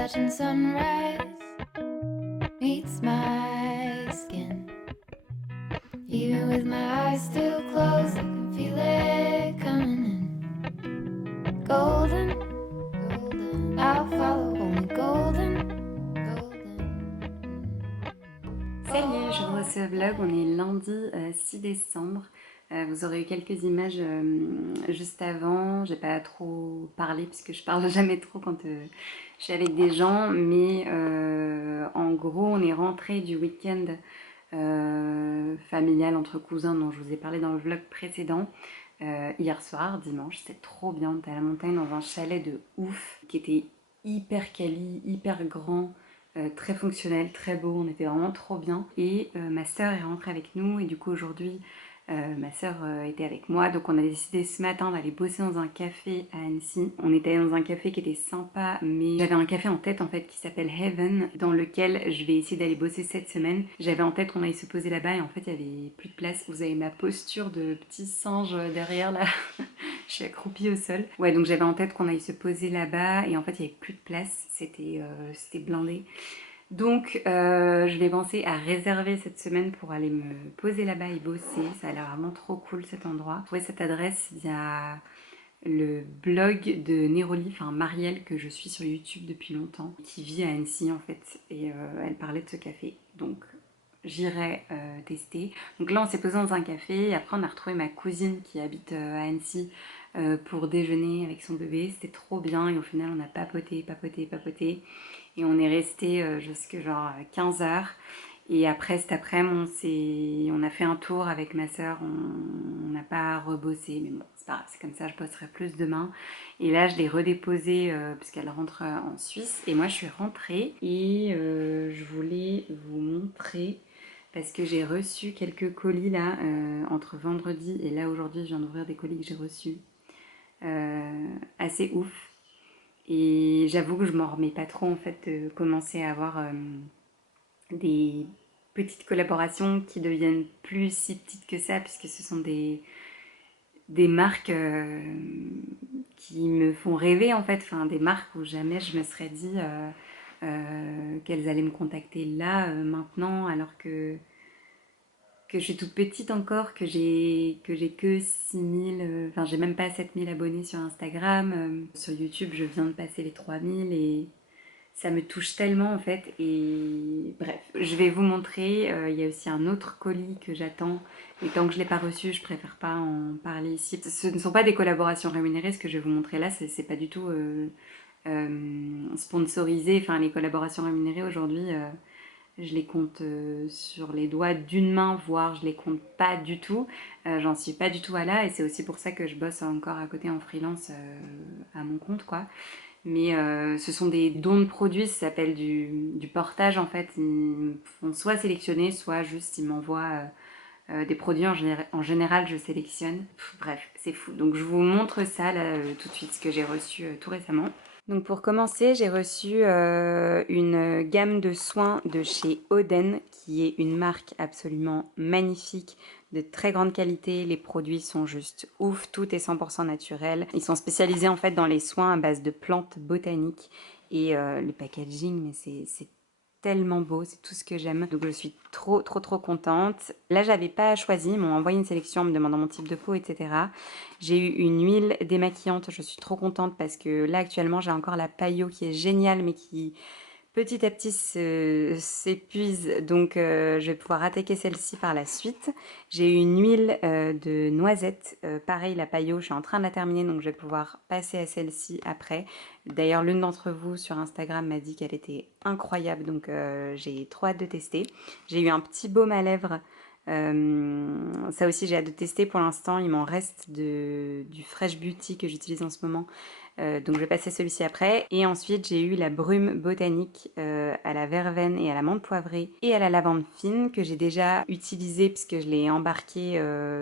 Appalachian sunrise meets my skin. Even with my eyes still closed, I can feel it coming in. Golden, golden, I'll follow only golden, golden. Salut, je vous retrouve ce vlog, on est lundi 6 décembre. Vous aurez eu quelques images juste avant, j'ai pas trop parlé puisque je parle jamais trop quand je suis avec des gens, mais en gros on est rentré du week-end familial entre cousins dont je vous ai parlé dans le vlog précédent. Hier soir, dimanche, c'était trop bien, on était à la montagne dans un chalet de ouf qui était hyper quali, hyper grand. Très fonctionnel, très beau, on était vraiment trop bien. Et ma sœur est rentrée avec nous et du coup aujourd'hui ma sœur était avec moi, donc on a décidé ce matin d'aller bosser dans un café à Annecy. On était dans un café qui était sympa, mais j'avais un café en tête en fait qui s'appelle Heaven, dans lequel je vais essayer d'aller bosser cette semaine. J'avais en tête qu'on allait se poser là-bas et en fait il y avait plus de place. Vous avez ma posture de petit singe derrière là. Je suis accroupie au sol. Ouais, donc j'avais en tête qu'on allait se poser là-bas et en fait il n'y avait plus de place, c'était blindé. Donc je vais penser à réserver cette semaine pour aller me poser là-bas et bosser. Ça a l'air vraiment trop cool cet endroit. Vous trouvez cette adresse via le blog de Néroli, enfin Marielle, que je suis sur YouTube depuis longtemps, qui vit à Annecy en fait, et elle parlait de ce café. Donc j'irai tester. Donc là on s'est posé dans un café et après on a retrouvé ma cousine qui habite à Annecy pour déjeuner avec son bébé. C'était trop bien et au final on a papoté, papoté, papoté et on est resté jusque genre 15h. Et après cet après-midi on a fait un tour avec ma soeur, on n'a pas rebossé, mais bon c'est pas grave, c'est comme ça, je bosserai plus demain. Et là je l'ai redéposée puisqu'elle rentre en Suisse et moi je suis rentrée et je voulais vous montrer parce que j'ai reçu quelques colis là entre vendredi et là aujourd'hui je viens d'ouvrir des colis que j'ai reçus assez ouf et j'avoue que je m'en remets pas trop en fait de commencer à avoir des petites collaborations qui deviennent plus si petites que ça puisque ce sont des marques qui me font rêver en fait, enfin des marques où jamais je me serais dit qu'elles allaient me contacter là maintenant alors que je suis toute petite encore, que j'ai que 6000, enfin j'ai même pas 7000 abonnés sur Instagram. Sur YouTube, je viens de passer les 3000 et ça me touche tellement en fait. Et bref, je vais vous montrer. Il y a aussi un autre colis que j'attends. Et tant que je ne l'ai pas reçu, je préfère pas en parler ici. Ce ne sont pas des collaborations rémunérées, ce que je vais vous montrer là, c'est pas du tout sponsorisé. Enfin, les collaborations rémunérées aujourd'hui. Je les compte sur les doigts d'une main, voire je les compte pas du tout. J'en suis pas du tout à là et c'est aussi pour ça que je bosse encore à côté en freelance à mon compte quoi. Mais ce sont des dons de produits, ça s'appelle du portage en fait. Ils me font soit sélectionner, soit juste ils m'envoient des produits en général je sélectionne. Bref, c'est fou. Donc je vous montre ça là tout de suite, ce que j'ai reçu tout récemment. Donc pour commencer, j'ai reçu une gamme de soins de chez Oden, qui est une marque absolument magnifique, de très grande qualité. Les produits sont juste ouf, tout est 100% naturel. Ils sont spécialisés en fait dans les soins à base de plantes botaniques et le packaging, mais c'est tellement beau, c'est tout ce que j'aime. Donc je suis trop contente. Là j'avais pas choisi, ils m'ont envoyé une sélection en me demandant mon type de peau, etc. J'ai eu une huile démaquillante, je suis trop contente parce que là actuellement j'ai encore la Paillot qui est géniale mais qui petit à petit s'épuise, donc je vais pouvoir attaquer celle-ci par la suite. J'ai eu une huile de noisette, pareil la Paillot, je suis en train de la terminer donc je vais pouvoir passer à celle-ci après. D'ailleurs l'une d'entre vous sur Instagram m'a dit qu'elle était incroyable donc j'ai trop hâte de tester. J'ai eu un petit baume à lèvres. Ça aussi j'ai hâte de tester. Pour l'instant il m'en reste du Fresh Beauty que j'utilise en ce moment, donc je vais passer celui-ci après. Et ensuite j'ai eu la brume botanique à la verveine et à la menthe poivrée et à la lavande fine que j'ai déjà utilisé puisque je l'ai embarqué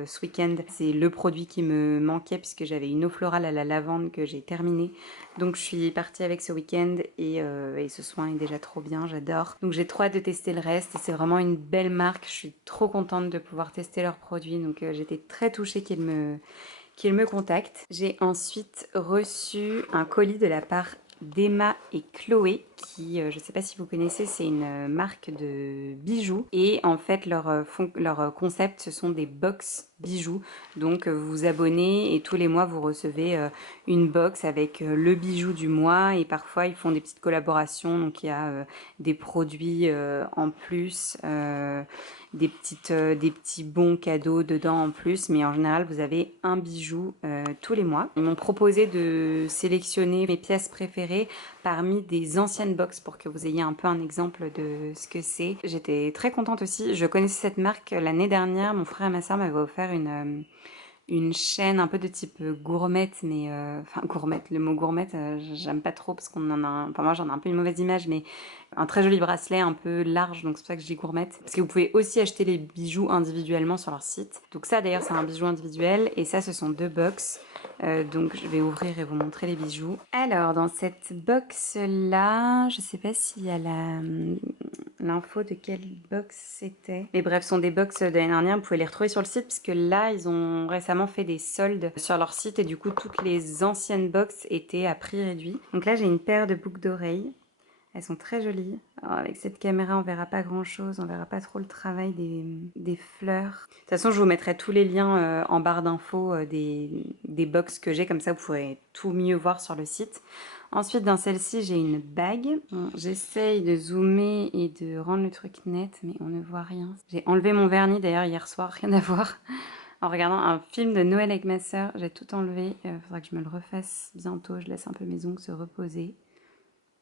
ce week-end. C'est le produit qui me manquait puisque j'avais une eau florale à la lavande que j'ai terminée. Donc je suis partie avec ce week-end et ce soin est déjà trop bien, j'adore. Donc j'ai trop hâte de tester le reste et c'est vraiment une belle marque. Je suis trop contente de pouvoir tester leurs produits. Donc j'étais très touchée qu'ils me contactent. J'ai ensuite reçu un colis de la part d'Emma et Chloé qui, je ne sais pas si vous connaissez, c'est une marque de bijoux et en fait leur concept ce sont des box bijoux. Donc vous vous abonnez et tous les mois vous recevez une box avec le bijou du mois et parfois ils font des petites collaborations, donc il y a des produits en plus, des petits bons cadeaux dedans en plus, mais en général vous avez un bijou tous les mois. Ils m'ont proposé de sélectionner mes pièces préférées parmi des anciennes box pour que vous ayez un peu un exemple de ce que c'est. J'étais très contente aussi, je connaissais cette marque l'année dernière, mon frère et ma soeur m'avaient offert une chaîne un peu de type gourmette, mais enfin gourmette, le mot gourmette, j'aime pas trop parce qu'on en a, enfin moi j'en ai un peu une mauvaise image, mais un très joli bracelet un peu large, donc c'est pour ça que je dis gourmette. Parce que vous pouvez aussi acheter les bijoux individuellement sur leur site. Donc ça d'ailleurs c'est un bijou individuel et ça ce sont 2 box. Donc je vais ouvrir et vous montrer les bijoux. Alors dans cette box là, je sais pas s'il y a l'info de quelle box c'était. Mais bref, ce sont des box de l'année dernière, vous pouvez les retrouver sur le site puisque là ils ont récemment fait des soldes sur leur site et du coup toutes les anciennes box étaient à prix réduit. Donc là j'ai une paire de boucles d'oreilles. Elles sont très jolies. Alors, avec cette caméra, on verra pas grand chose, on verra pas trop le travail des fleurs. De toute façon, je vous mettrai tous les liens en barre d'infos des box que j'ai, comme ça vous pourrez tout mieux voir sur le site. Ensuite, dans celle-ci, j'ai une bague. Bon, j'essaye de zoomer et de rendre le truc net, mais on ne voit rien. J'ai enlevé mon vernis d'ailleurs hier soir, rien à voir. En regardant un film de Noël avec ma sœur, j'ai tout enlevé. Il faudra que je me le refasse bientôt. Je laisse un peu mes ongles se reposer.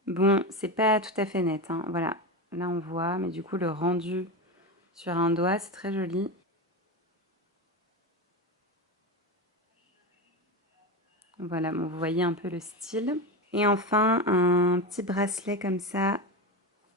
Bon, c'est pas tout à fait net, hein. Voilà, là on voit, mais du coup le rendu sur un doigt, c'est très joli. Voilà, bon, vous voyez un peu le style. Et enfin, un petit bracelet comme ça.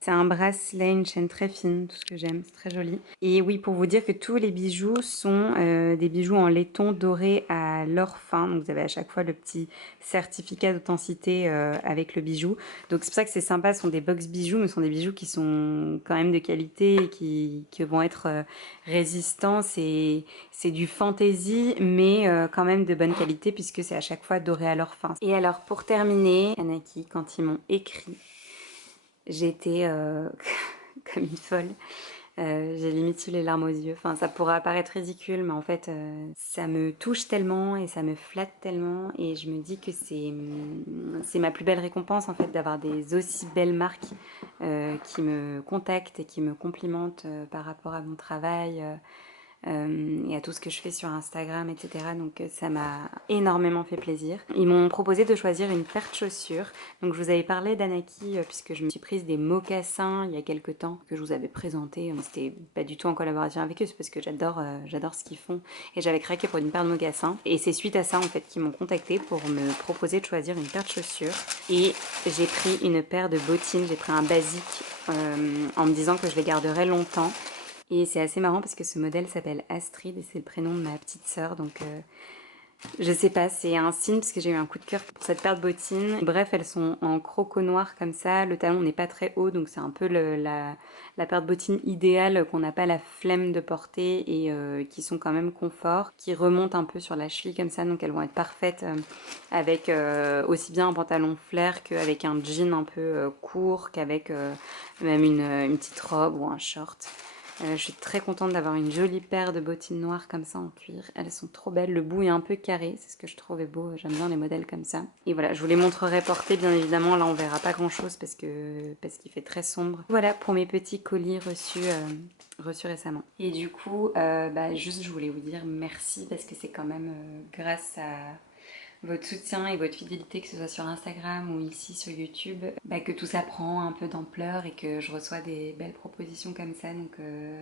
C'est un bracelet, une chaîne très fine, tout ce que j'aime, c'est très joli. Et oui, pour vous dire que tous les bijoux sont des bijoux en laiton doré à l'or fin. Donc vous avez à chaque fois le petit certificat d'authenticité avec le bijou. Donc c'est pour ça que c'est sympa, ce sont des box bijoux, mais ce sont des bijoux qui sont quand même de qualité et qui vont être résistants. C'est du fantaisie, mais quand même de bonne qualité puisque c'est à chaque fois doré à l'or fin. Et alors pour terminer, Anaki, quand ils m'ont écrit, j'étais comme une folle. J'ai limite eu les larmes aux yeux. Enfin, ça pourrait paraître ridicule, mais en fait, ça me touche tellement et ça me flatte tellement. Et je me dis que c'est ma plus belle récompense, en fait, d'avoir des aussi belles marques qui me contactent et qui me complimentent par rapport à mon travail. Et à tout ce que je fais sur Instagram, etc. Donc ça m'a énormément fait plaisir. Ils m'ont proposé de choisir une paire de chaussures. Donc je vous avais parlé d'Anaki puisque je me suis prise des mocassins il y a quelques temps que je vous avais présenté. C'était pas du tout en collaboration avec eux, c'est parce que j'adore ce qu'ils font et j'avais craqué pour une paire de mocassins. Et c'est suite à ça en fait qu'ils m'ont contacté pour me proposer de choisir une paire de chaussures. Et j'ai pris une paire de bottines, j'ai pris un basique en me disant que je les garderais longtemps. Et c'est assez marrant parce que ce modèle s'appelle Astrid et c'est le prénom de ma petite sœur. Donc je sais pas, c'est un signe parce que j'ai eu un coup de cœur pour cette paire de bottines. Bref, elles sont en croco noir comme ça. Le talon n'est pas très haut, donc c'est un peu la paire de bottines idéale qu'on n'a pas la flemme de porter et qui sont quand même confort, qui remontent un peu sur la cheville comme ça. Donc elles vont être parfaites avec aussi bien un pantalon flair qu'avec un jean un peu court, qu'avec même une petite robe ou un short. Je suis très contente d'avoir une jolie paire de bottines noires comme ça en cuir. Elles sont trop belles. Le bout est un peu carré, c'est ce que je trouvais beau. J'aime bien les modèles comme ça. Et voilà, je vous les montrerai portées bien évidemment. Là, on verra pas grand chose parce qu'il fait très sombre. Voilà pour mes petits colis reçus récemment. Et du coup, juste je voulais vous dire merci parce que c'est quand même grâce à votre soutien et votre fidélité, que ce soit sur Instagram ou ici sur YouTube, que tout ça prend un peu d'ampleur et que je reçois des belles propositions comme ça. Donc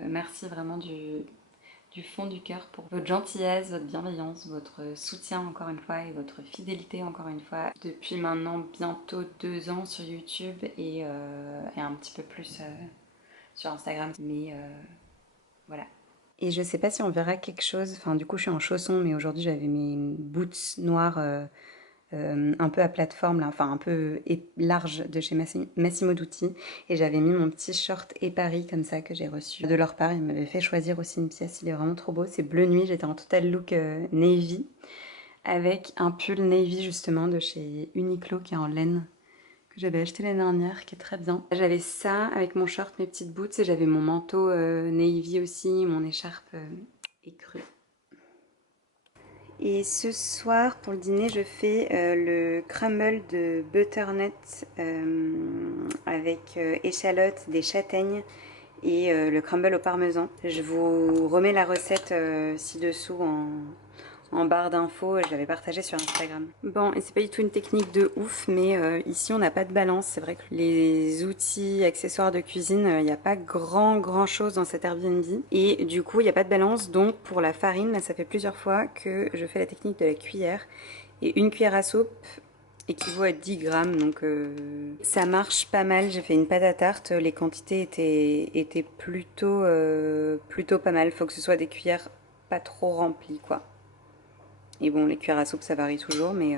merci vraiment du fond du cœur pour votre gentillesse, votre bienveillance, votre soutien encore une fois et votre fidélité encore une fois. Depuis maintenant bientôt 2 ans sur YouTube et un petit peu plus sur Instagram. Mais voilà. Et je sais pas si on verra quelque chose, enfin du coup je suis en chaussons mais aujourd'hui j'avais mes boots noirs un peu à plateforme là, enfin un peu large de chez Massimo Dutti et j'avais mis mon petit short épari comme ça que j'ai reçu de leur part. Ils m'avaient fait choisir aussi une pièce, il est vraiment trop beau, c'est bleu nuit, j'étais en total look navy avec un pull navy justement de chez Uniqlo qui est en laine. que j'avais acheté l'année dernière, qui est très bien. J'avais ça avec mon short, mes petites boots, et j'avais mon manteau navy aussi, mon écharpe écrue. Et ce soir, pour le dîner, je fais le crumble de butternut avec échalotes, des châtaignes et le crumble au parmesan. Je vous remets la recette ci-dessous en barre d'infos, je l'avais partagé sur Instagram. Bon, et c'est pas du tout une technique de ouf, mais ici on n'a pas de balance. C'est vrai que les outils, accessoires de cuisine, il n'y a pas grand chose dans cet Airbnb. Et du coup, il n'y a pas de balance, donc pour la farine, là ça fait plusieurs fois que je fais la technique de la cuillère. Et une cuillère à soupe équivaut à 10 grammes, donc ça marche pas mal. J'ai fait une pâte à tarte, les quantités étaient plutôt pas mal. Faut que ce soit des cuillères pas trop remplies, quoi. Et bon, les cuillères à soupe, ça varie toujours, mais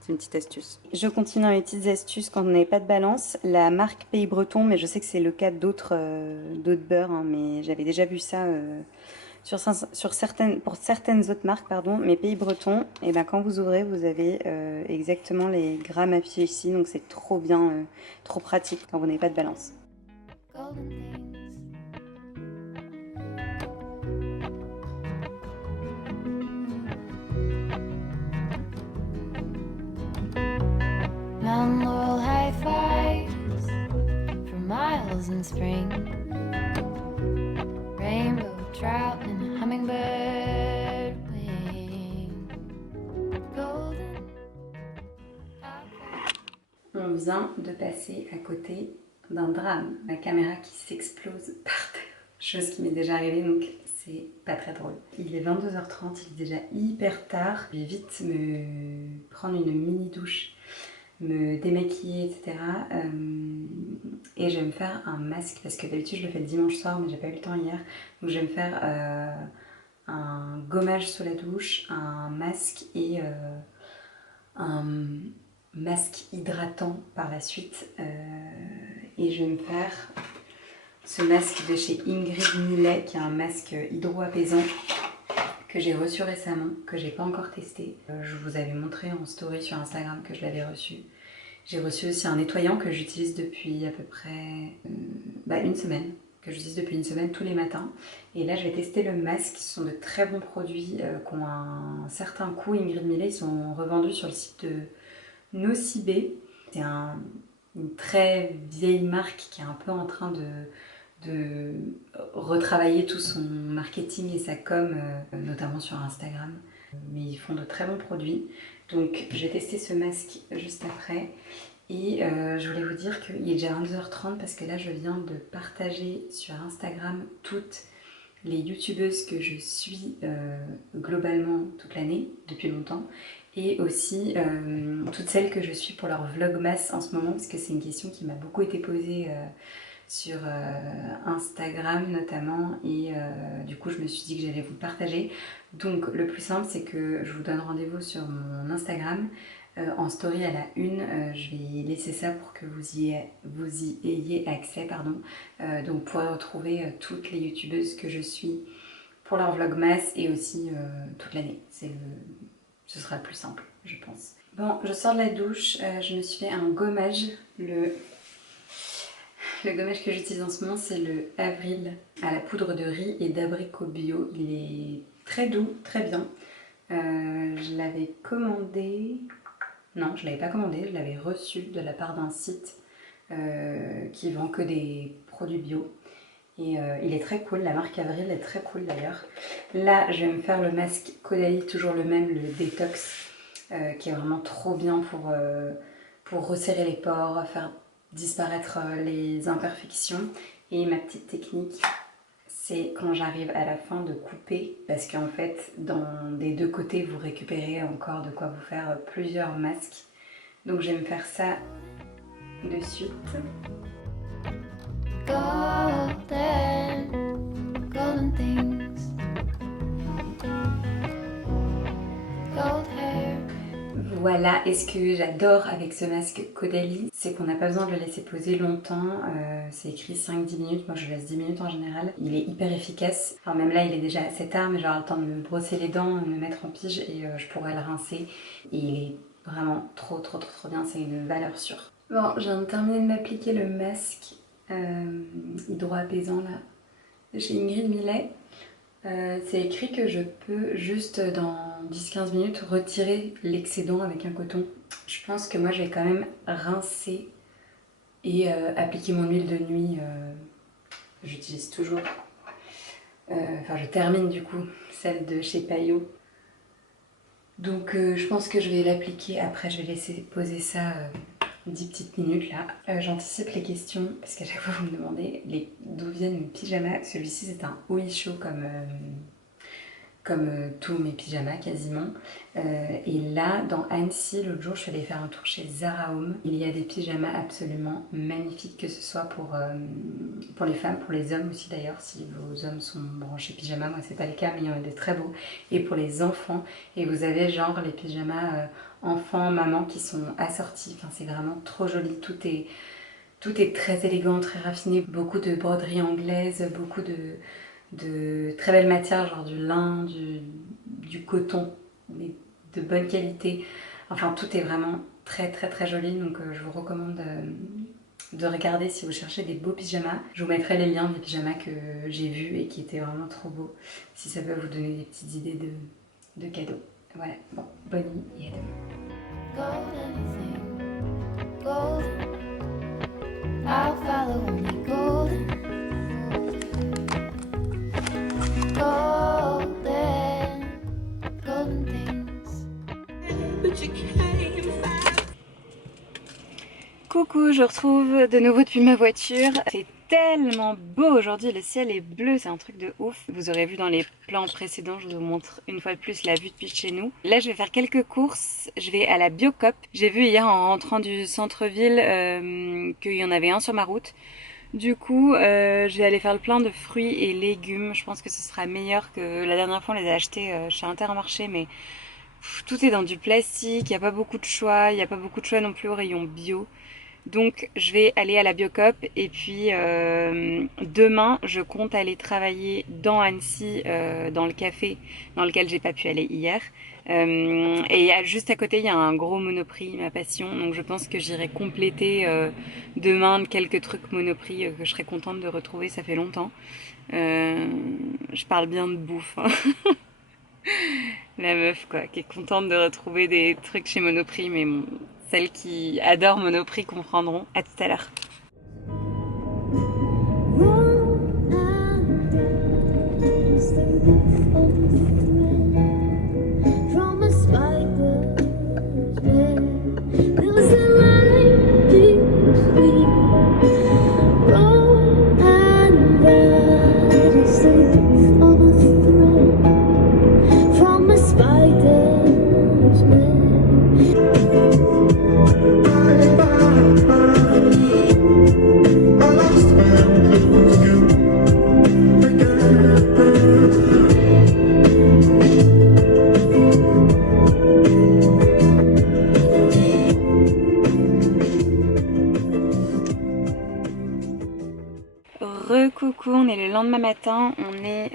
c'est une petite astuce. Je continue dans les petites astuces quand on n'avait pas de balance. La marque Pays Breton, mais je sais que c'est le cas d'autres beurres, hein, mais j'avais déjà vu ça pour certaines autres marques, pardon. Mais Pays Breton, et ben quand vous ouvrez, vous avez exactement les grammes affichés ici, donc c'est trop bien, trop pratique quand vous n'avez pas de balance. Golden things. Mount Laurel high fives for miles in spring. Rainbow trout and hummingbird wing. Golden. On vient de passer à côté d'un drame. Ma caméra qui s'explose par terre. Chose qui m'est déjà arrivée, donc c'est pas très drôle. Il est 22h30, il est déjà hyper tard. Je vais vite me prendre une mini douche, me démaquiller, etc. Et je vais me faire un masque, parce que d'habitude je le fais le dimanche soir, mais j'ai pas eu le temps hier. Donc je vais me faire un gommage sous la douche, un masque et un masque hydratant par la suite. Et je vais me faire ce masque de chez Ingrid Millet, qui est un masque hydro-apaisant que j'ai reçu récemment, que j'ai pas encore testé. Je vous avais montré en story sur Instagram que je l'avais reçu. J'ai reçu aussi un nettoyant que j'utilise depuis à peu près une semaine, que j'utilise depuis une semaine tous les matins. Et là, je vais tester le masque. Ce sont de très bons produits qui ont un certain coût. Ingrid Millet, ils sont revendus sur le site de Nocibé. C'est une très vieille marque qui est un peu en train de retravailler tout son marketing et sa com, notamment sur Instagram. Mais ils font de très bons produits. Donc j'ai testé ce masque juste après. Et je voulais vous dire qu'il est déjà 22h30 parce que là je viens de partager sur Instagram toutes les youtubeuses que je suis globalement toute l'année, depuis longtemps, et aussi toutes celles que je suis pour leur vlogmas en ce moment, parce que c'est une question qui m'a beaucoup été posée sur Instagram notamment, et du coup je me suis dit que j'allais vous le partager. Donc le plus simple, c'est que je vous donne rendez-vous sur mon Instagram en story à la une. Je vais laisser ça pour que vous y ayez accès, pardon. Donc vous pourrez retrouver toutes les youtubeuses que je suis pour leur vlogmas et aussi toute l'année. Ce sera le plus simple, je pense. Bon, je sors de la douche, je me suis fait un gommage. Le gommage que j'utilise en ce moment, c'est le Avril à la poudre de riz et d'abricot bio. Il est très doux, très bien. Je l'avais commandé... Non, je ne l'avais pas commandé, je l'avais reçu de la part d'un site qui vend que des produits bio. Et il est très cool, la marque Avril est très cool d'ailleurs. Là, je vais me faire le masque Caudalie, toujours le même, le Détox, qui est vraiment trop bien pour resserrer les pores, faire disparaître les imperfections. Et ma petite technique, c'est quand j'arrive à la fin de couper, parce qu'en fait, des deux côtés, vous récupérez encore de quoi vous faire plusieurs masques. Donc je vais me faire ça de suite. Golden, golden things. Gold hair. Voilà, et ce que j'adore avec ce masque Caudalie, c'est qu'on n'a pas besoin de le laisser poser longtemps. C'est écrit 5-10 minutes, moi je laisse 10 minutes en général. Il est hyper efficace. Enfin, même là, il est déjà assez tard, mais j'aurai le temps de me brosser les dents, de me mettre en pige et je pourrai le rincer. Et il est vraiment trop bien, c'est une valeur sûre. Bon, je viens de terminer de m'appliquer le masque hydroapaisant là, de chez Ingrid Millet. C'est écrit que je peux juste dans 10-15 minutes retirer l'excédent avec un coton. Je pense que moi je vais quand même rincer et appliquer mon huile de nuit. J'utilise toujours, enfin je termine du coup celle de chez Payot. Donc je pense que je vais l'appliquer, après je vais laisser poser ça 10 petites minutes là. J'anticipe les questions parce qu'à chaque fois vous me demandez d'où viennent mes pyjamas. Celui-ci c'est un Oisho comme tous mes pyjamas quasiment. Et là, dans Annecy, l'autre jour, je suis allée faire un tour chez Zara Home. Il y a des pyjamas absolument magnifiques, que ce soit pour les femmes, pour les hommes aussi d'ailleurs, si vos hommes sont branchés pyjama. Moi, c'est pas le cas, mais il y en a des très beaux. Et pour les enfants, et vous avez genre les pyjamas enfants, maman qui sont assortis. Enfin, c'est vraiment trop joli. Tout est très élégant, très raffiné. Beaucoup de broderie anglaise, beaucoup de très belles matières, genre du lin, du coton, mais de bonne qualité. Enfin, tout est vraiment très très très joli, donc je vous recommande de regarder si vous cherchez des beaux pyjamas. Je vous mettrai les liens des pyjamas que j'ai vus et qui étaient vraiment trop beaux, si ça peut vous donner des petites idées de cadeaux. Voilà, bon, bonne nuit et à demain. Gold, anything, golden. I'll follow only golden. Golden, golden things. Coucou, je retrouve de nouveau depuis ma voiture. C'est tellement beau aujourd'hui, le ciel est bleu, c'est un truc de ouf. Vous aurez vu dans les plans précédents, je vous montre une fois de plus la vue depuis chez nous. Là, je vais faire quelques courses, je vais à la Biocoop. J'ai vu hier en rentrant du centre-ville qu'il y en avait un sur ma route. Du coup, je vais aller faire le plein de fruits et légumes. Je pense que ce sera meilleur que la dernière fois on les a achetés chez Intermarché, mais tout est dans du plastique, il n'y a pas beaucoup de choix, il n'y a pas beaucoup de choix non plus au rayon bio. Donc je vais aller à la Biocoop et puis demain je compte aller travailler dans Annecy, dans le café dans lequel j'ai pas pu aller hier. Et juste à côté il y a un gros Monoprix, ma passion, donc je pense que j'irai compléter demain quelques trucs Monoprix que je serais contente de retrouver, ça fait longtemps. Je parle bien de bouffe, hein. La meuf quoi, qui est contente de retrouver des trucs chez Monoprix, mais bon, celles qui adorent Monoprix comprendront. À tout à l'heure. Recoucou, on est le lendemain matin, on est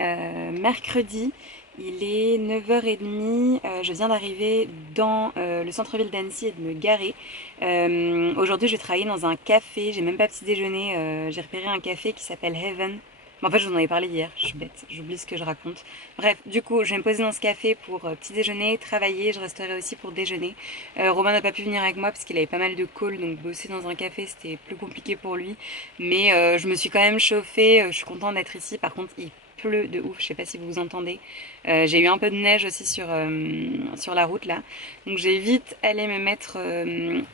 mercredi, il est 9h30, je viens d'arriver dans le centre-ville d'Annecy et de me garer. Aujourd'hui je vais travailler dans un café, j'ai même pas petit déjeuner, j'ai repéré un café qui s'appelle Heaven. En fait, je vous en avais parlé hier, je suis bête, j'oublie ce que je raconte. Bref, du coup, je vais me poser dans ce café pour petit déjeuner, travailler, je resterai aussi pour déjeuner. Romain n'a pas pu venir avec moi parce qu'il avait pas mal de calls, donc bosser dans un café c'était plus compliqué pour lui. Mais je me suis quand même chauffée, je suis contente d'être ici. Par contre, il pleut de ouf, je sais pas si vous vous entendez. J'ai eu un peu de neige aussi sur la route là. Donc j'ai vite allé me mettre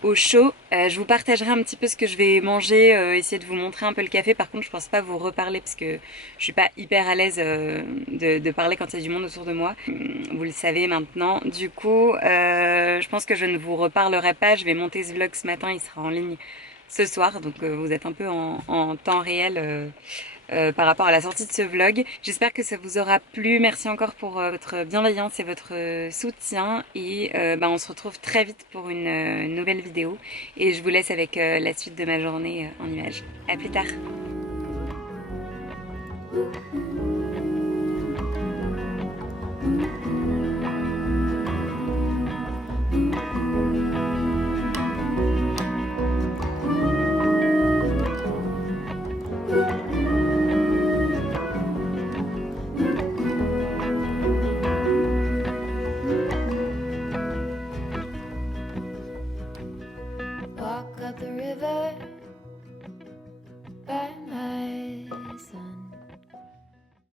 au chaud. Je vous partagerai un petit peu ce que je vais manger, essayer de vous montrer un peu le café. Par contre, je pense pas vous reparler parce que je suis pas hyper à l'aise de parler quand il y a du monde autour de moi. Vous le savez maintenant. Du coup, je pense que je ne vous reparlerai pas. Je vais monter ce vlog ce matin, il sera en ligne ce soir. Donc vous êtes un peu en temps réel par rapport à la sortie de ce vlog. J'espère que ça vous aura plu. Merci encore pour votre bienveillance et votre soutien. Et on se retrouve très vite pour une nouvelle vidéo. Et je vous laisse avec la suite de ma journée en images. À plus tard. Thank